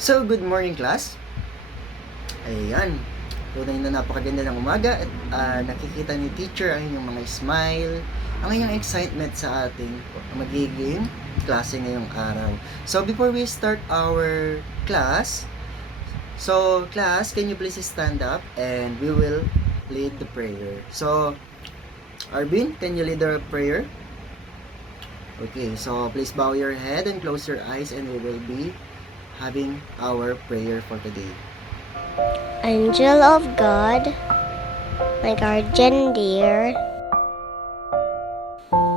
So, good morning class. Ayan. Tunay na napakaganda ng umaga at nakikita ni teacher ang inyong mga smile, ang inyong excitement sa ating magiging klase ngayong araw. So, before we start our class, class, can you please stand up and we will lead the prayer. So, Arvin, can you lead the prayer? Okay, so please bow your head and close your eyes and we will be having our prayer for today. Angel of God, my guardian dear,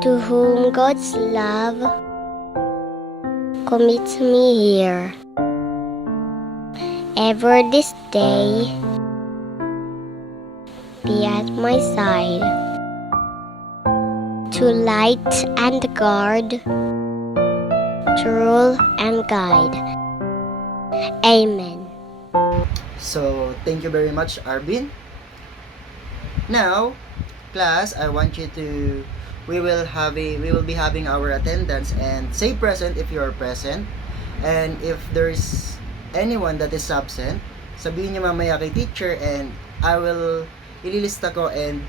to whom God's love commits me here, ever this day, be at my side, to light and guard, to rule and guide. Amen. So, thank you very much, Arvin. Now, class, I want you to we will be having our attendance and say present if you are present. And if there's anyone that is absent, sabihin niyo mamaya kay teacher and I will ililista ko and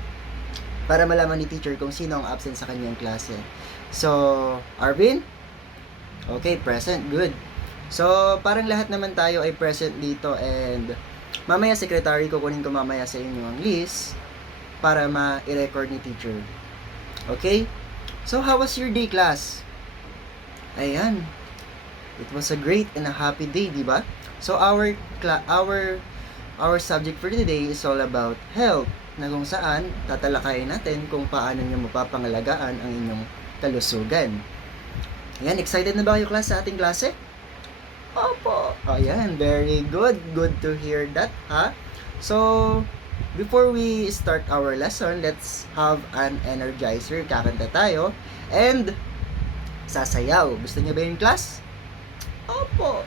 para malaman ni teacher kung sino ang absent sa kanyang klase. So, Arvin? Okay, present. Good. So, parang lahat naman tayo ay present dito and mamaya secretary kukunin ko mamaya sa inyo ang list para ma-record ni teacher. Okay? So, how was your day, class? Ayan. It was a great and a happy day, di ba? So, our subject for today is all about health, na kung saan tatalakayin natin kung paano nyo mapapangalagaan ang inyong kalusugan. Ayan, excited na ba kayo, class, sa ating klase? Opo. Ayan, very good. Good to hear that, ha? So, before we start our lesson, let's have an energizer. Kakanta tayo. And, sasayaw. Gusto niyo ba yung class? Opo.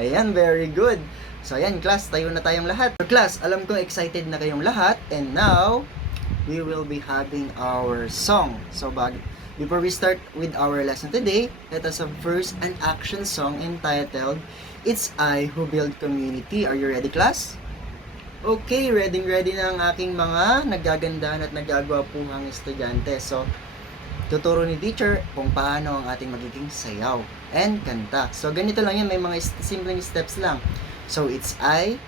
Ayan, very good. So, ayan, class, tayo na tayong lahat. So, class, alam ko excited na kayong lahat. And now, we will be having our song. So, before we start with our lesson today, let us have first an action song entitled, It's I Who Build Community. Are you ready, class? Okay, ready na ang aking mga nagagandahan at nagagwapuhang estudyante. So, tuturo ni teacher kung paano ang ating magiging sayaw and kanta. So, ganito lang yan. May mga simpleng steps lang. So, it's I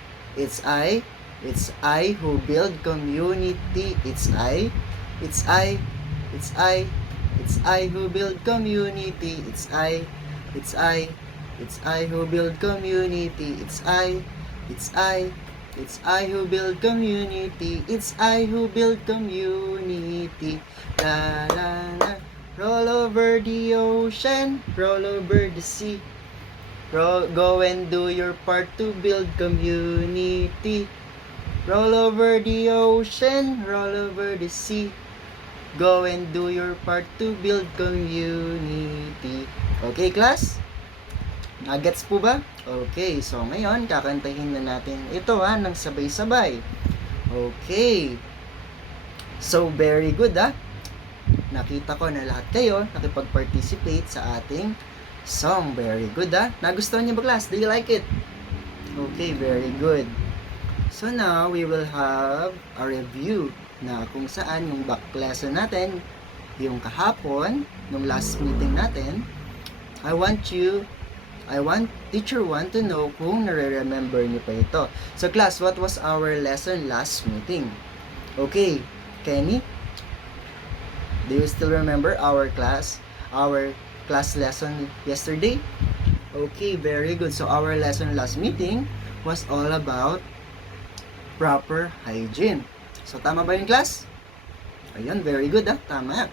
who build community. It's I who build community. It's I who build community. It's I who build community. It's I who build community. La la la. Roll over the ocean, roll over the sea. Go and do your part to build community. Roll over the ocean, roll over the sea. Go and do your part to build community. Okay, class? Nagets po ba? Okay, so ngayon, kakantahin na natin ito ng sabay-sabay. Okay. So, very good Nakita ko na lahat kayo nakipag-participate sa ating song. Very good Nagustuhan niyo ba, class? Do you like it? Okay, very good. So now, we will have a review na kung saan yung back lesson natin, yung kahapon, nung last meeting natin. I want teacher 1 to know kung nare-remember niyo pa ito. So class, what was our lesson last meeting? Okay, Kenny? Do you still remember our class lesson yesterday? Okay, very good. So our lesson last meeting was all about proper hygiene. So tama ba yung class? Ayun, very good tama.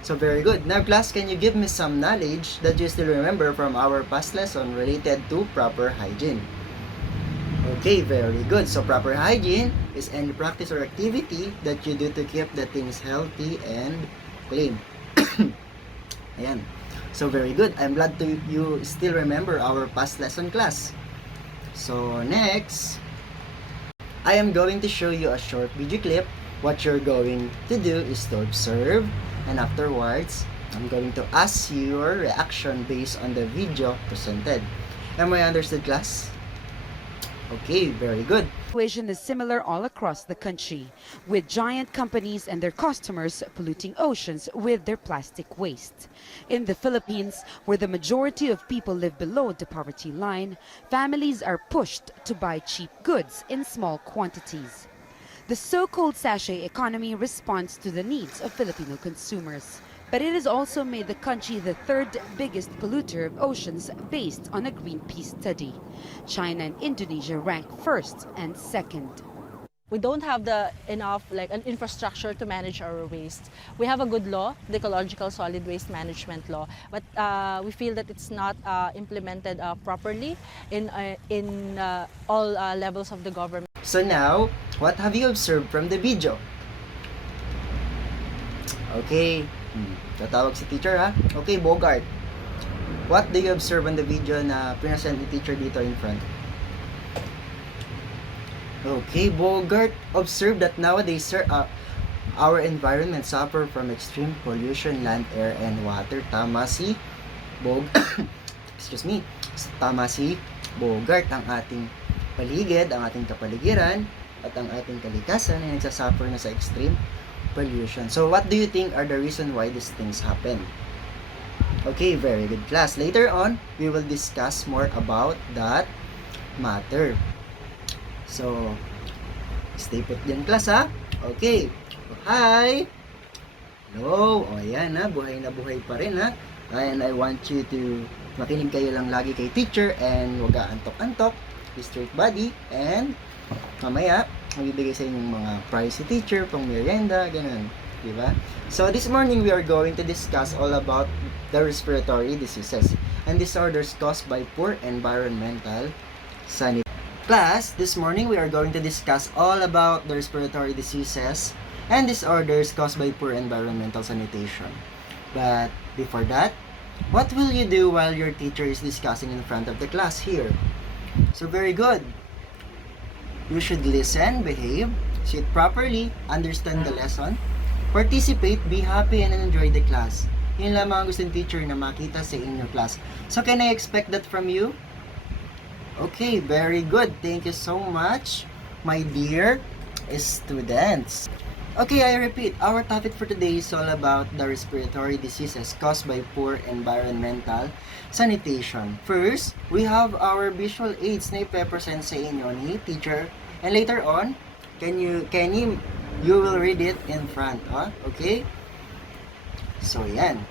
So very good. Now class, can you give me some knowledge that you still remember from our past lesson related to proper hygiene? Okay, very good. So proper hygiene is any practice or activity that you do to keep the things healthy and clean. Ayan. So very good. I'm glad you still remember our past lesson, class. So next, I am going to show you a short video clip. What you're going to do is to observe, and afterwards, I'm going to ask your reaction based on the video presented. Am I understood, class? Okay, very good. Situation is similar all across the country, with giant companies and their customers polluting oceans with their plastic waste. In the Philippines, where the majority of people live below the poverty line, families are pushed to buy cheap goods in small quantities. The so-called sachet economy responds to the needs of Filipino consumers. But it has also made the country the third biggest polluter of oceans based on a Greenpeace study. China and Indonesia rank first and second. We don't have the enough an infrastructure to manage our waste. We have a good law, the Ecological Solid Waste Management Law, but we feel that it's not implemented properly in all levels of the government. So now, what have you observed from the video? Okay, tatawag si teacher ha. Okay, Bogart. What do you observe on the video na pinasend ni teacher dito in front? Okay, Bogart observed that nowadays, sir, our environment suffer from extreme pollution, land, air, and water. Tama si excuse me. Tama si Bogart. Ang ating paligid, ang ating kapaligiran, at ang ating kalikasan ay nagsasuffer na sa extreme pollution. So what do you think are the reason why these things happen? Okay, very good, class. Later on, we will discuss more about that matter. So, stay put din, class, ha? Okay. Hi! Hello! O, ayan, ha? Buhay na buhay pa rin, ha? And I want you to makinig kayo lang lagi kay teacher and huwag antok-antok. Be straight body. And mamaya, magbibigay sa inyong mga prize si teacher, pang merienda, ganun. Diba? So, this morning, we are going to discuss all about the respiratory diseases and disorders caused by poor environmental sanitation. Class, this morning we are going to discuss all about the respiratory diseases and disorders caused by poor environmental sanitation. But before that, what will you do while your teacher is discussing in front of the class here? So very good. You should listen, behave, sit properly, understand the lesson, participate, be happy, and enjoy the class. Yun lamang ang gusto ng teacher na makita sa inyong class. So can I expect that from you? Okay, very good. Thank you so much, my dear students. Okay, I repeat, our topic for today is all about the respiratory diseases caused by poor environmental sanitation. First, we have our visual aids na ipepresent sa inyo ni teacher. And later on, Kenny, you will read it in front. Okay? So, yan.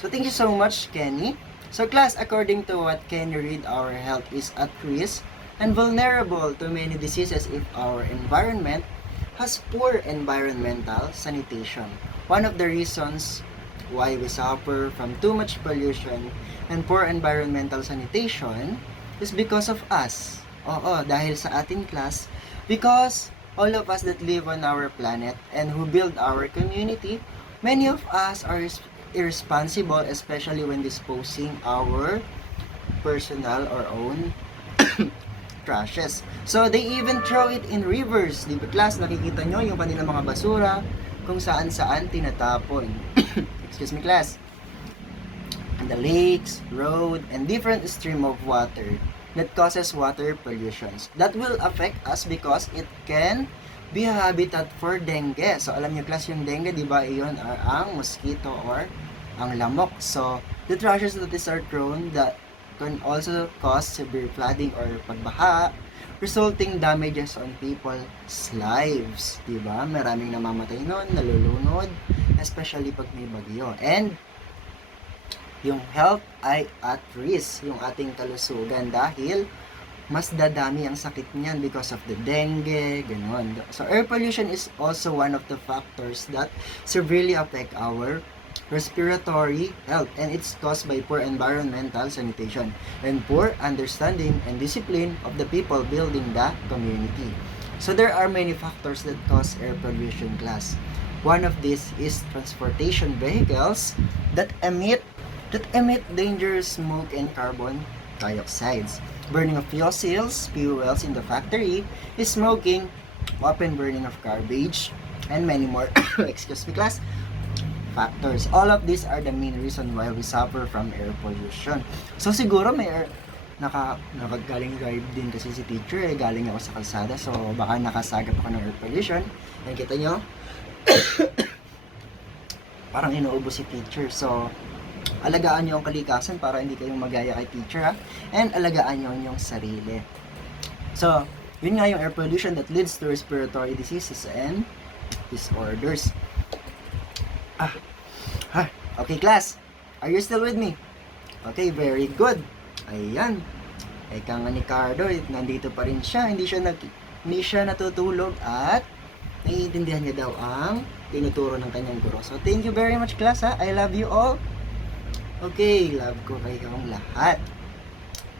So, thank you so much, Kenny. So class, according to what can you read, our health is at risk and vulnerable to many diseases if our environment has poor environmental sanitation. One of the reasons why we suffer from too much pollution and poor environmental sanitation is because of us. Oo, dahil sa ating class, because all of us that live on our planet and who build our community, many of us are irresponsible, especially when disposing our personal or own trashes. So they even throw it in rivers. Di ba, class, nakikita nyo yung kanilang mga basura kung saan-saan tinatapon. Excuse me, class. And the lakes, road, and different stream of water that causes water pollutions. That will affect us because it can be a habitat for dengue. So, alam niyo, class, yung dengue, di ba, iyon ang mosquito or ang lamok. So, the trashes that are thrown that can also cause severe flooding or pagbaha, resulting damages on people's lives. Di ba? Maraming namamatay nun, nalulunod, especially pag may bagyo. And, yung health ay at risk, yung ating kalusugan dahil mas dadami ang sakit niyan because of the dengue, gano'n. So, air pollution is also one of the factors that severely affect our respiratory health, and it's caused by poor environmental sanitation and poor understanding and discipline of the people building the community. So, there are many factors that cause air pollution, class. One of these is transportation vehicles that emit dangerous smoke and carbon dioxides. Burning of fuels in the factory, smoking, open burning of garbage, and many more. Excuse me, class. factors. All of these are the main reason why we suffer from air pollution. So siguro may nakagaling drive din kasi si teacher galing ako sa kalsada, so baka nakasagap ako ng air pollution. Yan, kita nyo, parang inuubos si teacher. So alagaan nyo ang kalikasan para hindi kayong magaya kay teacher, ha? And alagaan nyo yung sarili. So yun nga yung air pollution that leads to respiratory diseases and disorders. Okay class, are you still with me? Okay, very good. Ayan, ika nga ni Cardo, nandito pa rin siya, hindi siya natutulog at naiintindihan niya daw ang tinuturo ng kanyang guro. So thank you very much class, ha. I love you all. Okay, love ko kayong lahat.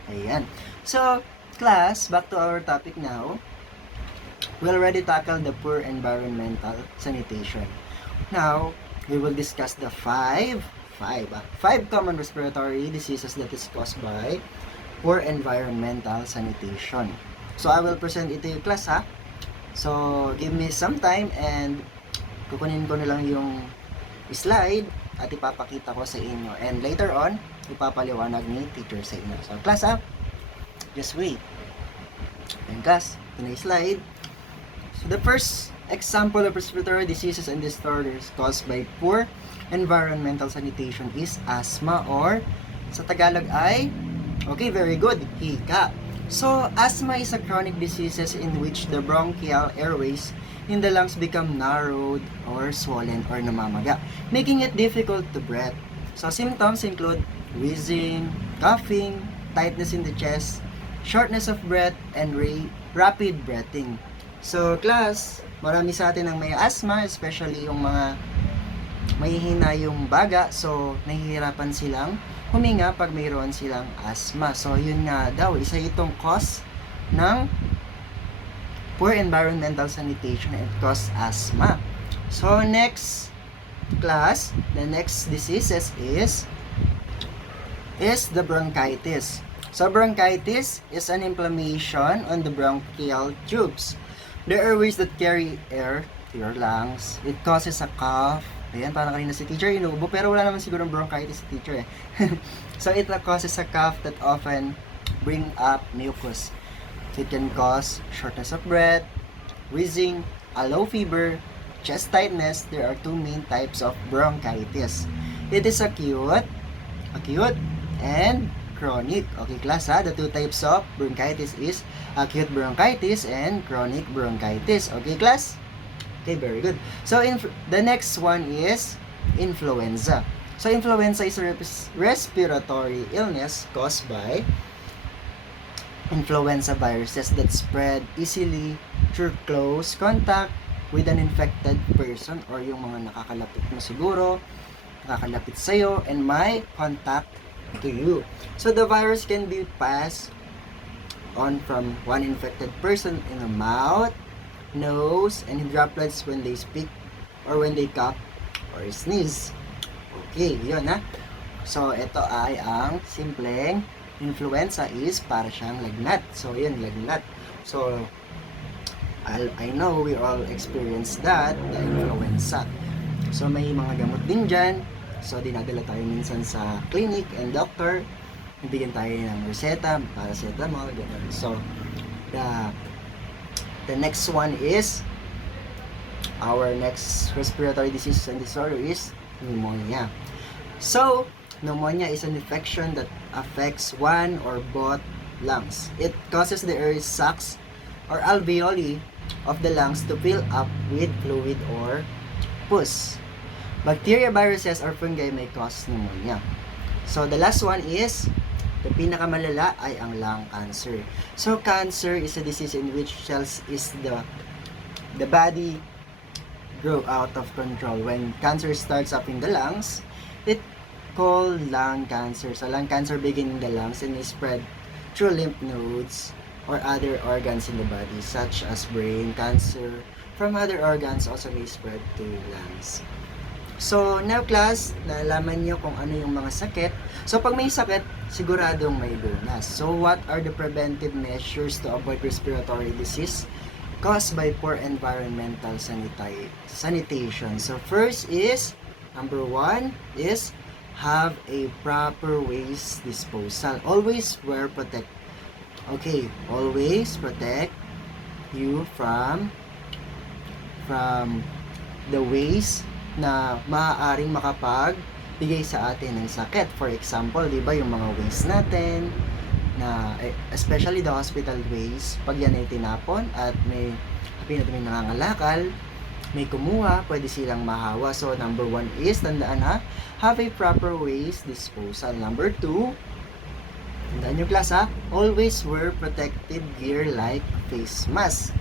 Ayan. So class, back to our topic now. We already tackled the poor environmental sanitation. Now we will discuss the five common respiratory diseases that is caused by poor environmental sanitation. So I will present it to you class, ha. So give me some time and kukunin ko na lang yung slide at ipapakita ko sa inyo, and later on ipapaliwanag ni teacher sa inyo. So class, ha, just wait. And class, ito na yung slide. So the first example of respiratory diseases and disorders caused by poor environmental sanitation is asthma, or sa Tagalog ay, okay, very good, hika. So asthma is a chronic disease in which the bronchial airways in the lungs become narrowed or swollen or namamaga, making it difficult to breathe. So symptoms include wheezing, coughing, tightness in the chest, shortness of breath, and rapid breathing. So class, marami sa atin ang may asthma, especially yung mga mahihina yung baga, so nahihirapan silang huminga pag mayroon silang asthma. So yun nga daw, isa itong cause ng poor environmental sanitation and cause asthma. So next class, the next diseases is the bronchitis. So bronchitis is an inflammation on the bronchial tubes, the airways that carry air to your lungs. It causes a cough. Ayan, parang kanina si teacher inuubo, pero wala naman siguro bronchitis si teacher, eh. So it causes a cough that often bring up mucus. It can cause shortness of breath, wheezing, a low fever, chest tightness. There are two main types of bronchitis. It is acute, and chronic. Okay class, ha? The two types of bronchitis is acute bronchitis and chronic bronchitis. Okay class? Okay, very good. So the next one is influenza. So influenza is a respiratory illness caused by influenza viruses that spread easily through close contact with an infected person, or yung mga nakakalapit mo siguro, nakakalapit sa'yo, and may contact to you. So the virus can be passed on from one infected person in the mouth, nose, and in droplets when they speak or when they cough or sneeze. Okay, yun, ha. So ito ay ang simpleng influenza, is para siyang lagnat. So yun, lagnat. So I know we all experience that, the influenza. So may mga gamot din dyan. So dinadala tayo minsan sa clinic and doctor, bigyan tayo ng reseta, paracetamol, ganun. So the next one is, our next respiratory disease and disorder is pneumonia. So pneumonia is an infection that affects one or both lungs. It causes the air sacs or alveoli of the lungs to fill up with fluid or pus. Bacteria, viruses, or fungi may cause pneumonia. So the last one is, the pinakamalala ay ang lung cancer. So cancer is a disease in which cells is the body grow out of control. When cancer starts up in the lungs, it called lung cancer. So lung cancer begin in the lungs and is spread through lymph nodes or other organs in the body, such as brain cancer. From other organs also may spread to lungs. So now class, nalaman niyo kung ano yung mga sakit. So pag may sakit, siguradong may lunas. So what are the preventive measures to avoid respiratory disease caused by poor environmental sanitation? So first is Number 1 is have a proper waste disposal. Always wear protect. Okay, always protect you from the waste na maaaring makapagbigay sa atin ng sakit. For example, di ba yung mga waste natin na especially the hospital waste, pag yan ay tinapon at may nangangalakal, may kumuha, pwede silang mahawa. So, number 1 is, tandaan ha, have a proper waste disposal. Number 2, tandaan nyo class ha, always wear protective gear like face mask.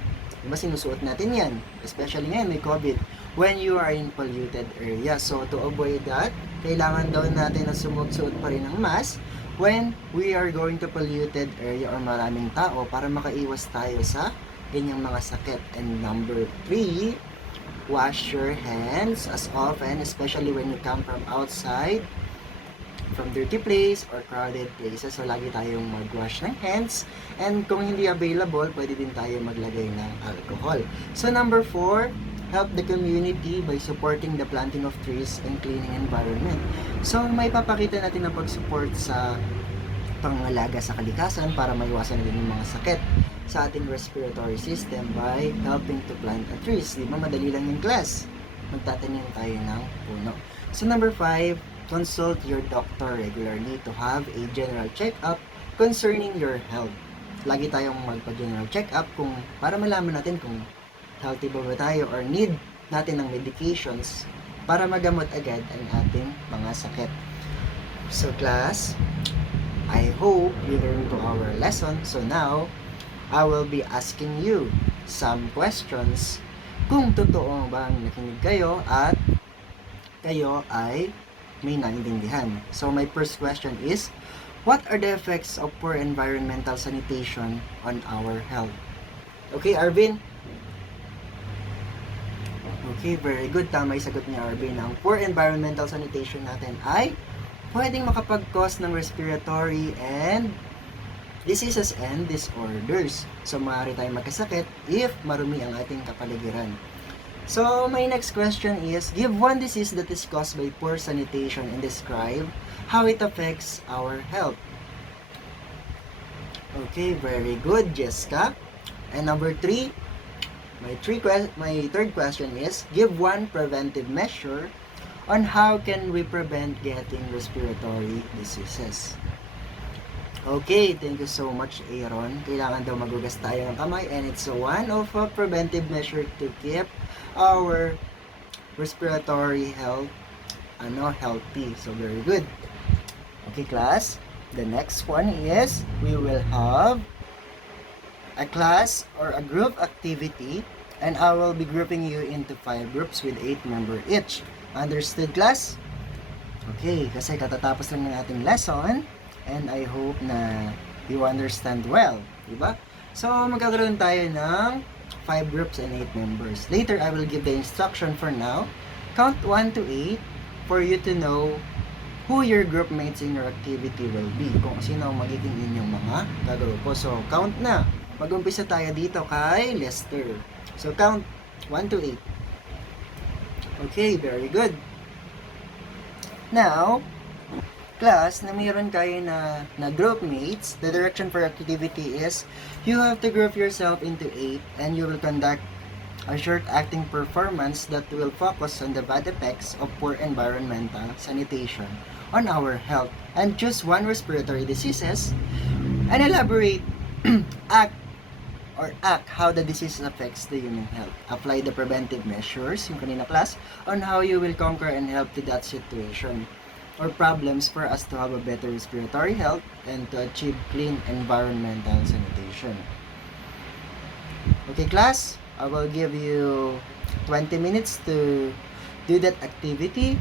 Diba sinusuot natin yan? Especially ngayon may COVID. When you are in polluted area. So, to avoid that, kailangan daw natin na sumuot pa rin ng mask when we are going to polluted area or maraming tao para makaiwas tayo sa ganyang mga sakit. And number 3, wash your hands as often, especially when you come from outside, from dirty place or crowded places. So, lagi tayong mag-wash ng hands. And kung hindi available, pwede din tayo maglagay ng alcohol. So, number 4, help the community by supporting the planting of trees and cleaning environment. So, may papakita natin na pag-support sa pangalaga sa kalikasan para maiwasan din yung mga sakit sa ating respiratory system by helping to plant a trees. Di ba madali lang yung class? Magtatanim tayo ng puno. So, number 5, consult your doctor regularly to have a general check-up concerning your health. Lagi tayong magpa-general check-up para malaman natin kung healthy ba tayo or need natin ng medications para magamot agad ang ating mga sakit. So class, I hope you learned to our lesson. So now, I will be asking you some questions kung totoo bang nakinig kayo at kayo ay may naintindihan. So my first question is, what are the effects of poor environmental sanitation on our health? Okay, Arvin? Okay, very good. Tama yung sagot ni Arvin. Ang poor environmental sanitation natin ay pwedeng makapag-cause ng respiratory and diseases and disorders. So, maaari tayong magkasakit if marumi ang ating kapaligiran. So, my next question is, give one disease that is caused by poor sanitation and describe how it affects our health. Okay, very good, Jessica. And number 3, my third question is, give one preventive measure on how can we prevent getting respiratory diseases. Okay, thank you so much, Aaron. Kailangan daw magugas tayo ng kamay and it's one of a preventive measure to keep our respiratory health healthy. So very good. Okay, class. The next one is we will have a class or a group activity, and I will be grouping you into 5 groups with 8 members each. Understood, class? Okay, kasi katatapos lang ng ating lesson and I hope na you understand well, diba? So, magkakaroon tayo ng 5 groups and 8 members. Later, I will give the instruction. For now, count 1 to 8 for you to know who your group mates in your activity will be, kung sino ang magiging inyong mga kagrupo. So, count na. Mag-umpisa tayo dito kay Lester. So, count 1 to 8. Okay, very good. Now, class, na mayroon kayo na group mates, the direction for activity is, you have to group yourself into 8 and you will conduct a short acting performance that will focus on the bad effects of poor environmental sanitation on our health, and choose one respiratory diseases and elaborate act how the disease affects the human health. Apply the preventive measures, yung kanina class, on how you will conquer and help to that situation or problems for us to have a better respiratory health and to achieve clean environmental sanitation. Okay, class, I will give you 20 minutes to do that activity.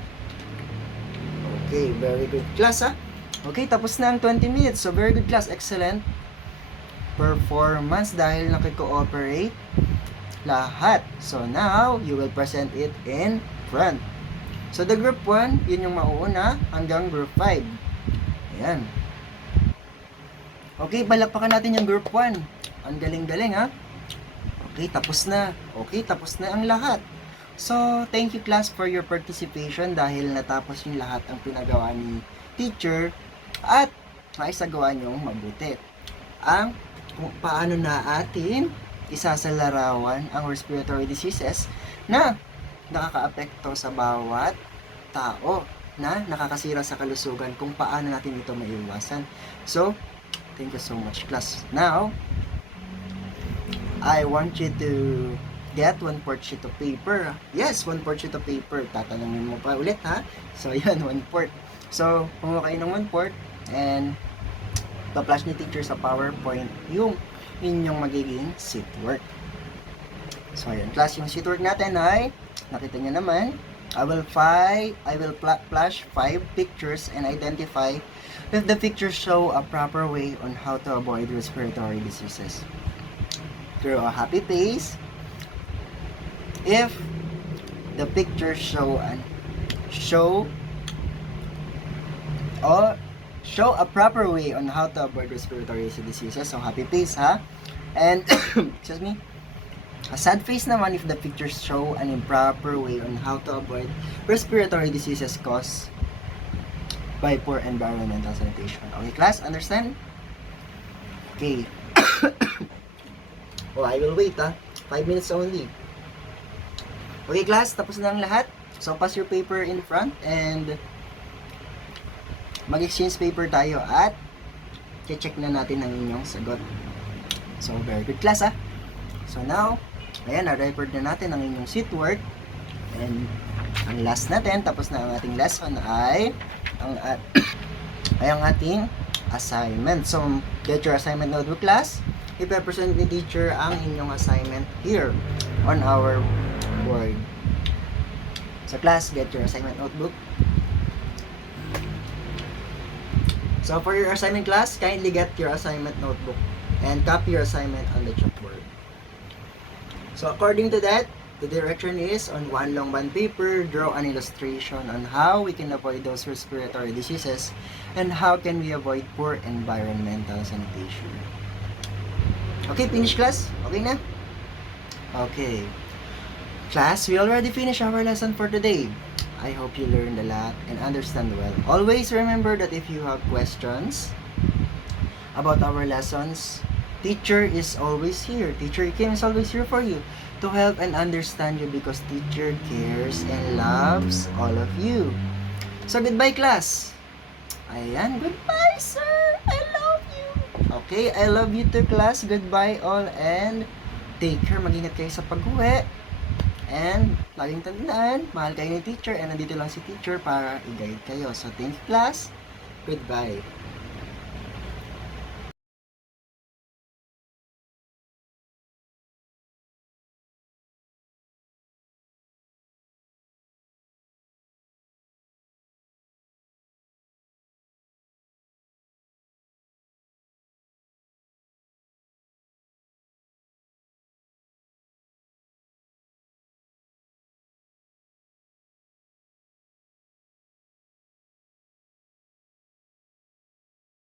Okay, very good, class, ha? Okay, tapos na ang 20 minutes. So, very good, class. Excellent performance dahil nakikooperate lahat. So, now, you will present it in front. So, the group 1, yun yung mauuna hanggang group 5. Ayan. Okay, palakpakan natin yung group 1. Ang galing-galing, ha? Okay, tapos na. Okay, tapos na ang lahat. So, thank you class for your participation dahil natapos yung lahat ang pinagawa ni teacher at naisagawa niyong mabuti. Ang kung paano na atin isasalarawan ang respiratory diseases na nakakaapekto sa bawat tao na nakakasira sa kalusugan, kung paano natin ito maiiwasan. So, thank you so much class. Now, I want you to get 1/4 sheet of paper. Yes, 1/4 sheet of paper. Tatanungin mo pa ulit ha. So, yan, 1/4. So, kumuha kayo ng 1/4 and pa-flash ni teacher sa PowerPoint yung inyong magiging sheet work. So, ayan, class, yung sheet work natin ay, nakita nyo naman, I will flash 5 pictures and identify if the pictures show a proper way on how to avoid respiratory diseases. Through a happy face, if the pictures show a proper way on how to avoid respiratory diseases. So happy face ha. And excuse me. A sad face naman if the pictures show an improper way on how to avoid respiratory diseases caused by poor environmental sanitation. Okay class, understand? Okay. Oh, I will wait 5 minutes only. Okay class, tapos na ang lahat. So pass your paper in front and mag-exchange paper tayo at check na natin ang inyong sagot. So very good class So now, ayan, na-record na natin ang inyong sheet work. And ang last natin, tapos na ang ating lesson ay ang ating assignment. So get your assignment notebook class. Ipe-present ni teacher ang inyong assignment here on our board. So class, get your assignment notebook. So for your assignment class, kindly get your assignment notebook and copy your assignment on the chalkboard. So according to that, the direction is on one long bond paper, draw an illustration on how we can avoid those respiratory diseases and how can we avoid poor environmental sanitation. Okay, finish class? Okay na? Okay. Class, we already finished our lesson for today. I hope you learned a lot and understand well. Always remember that if you have questions about our lessons, teacher is always here. Teacher Kim is always here for you to help and understand you because teacher cares and loves all of you. So goodbye class. Ayan, goodbye sir. I love you. Okay, I love you too class. Goodbye all and take care. Mag-ingat kayo sa pag-uwi. And laging tandaan, mahal kayo ni teacher and nandito lang si teacher para i-guide kayo. So thank you class. Goodbye.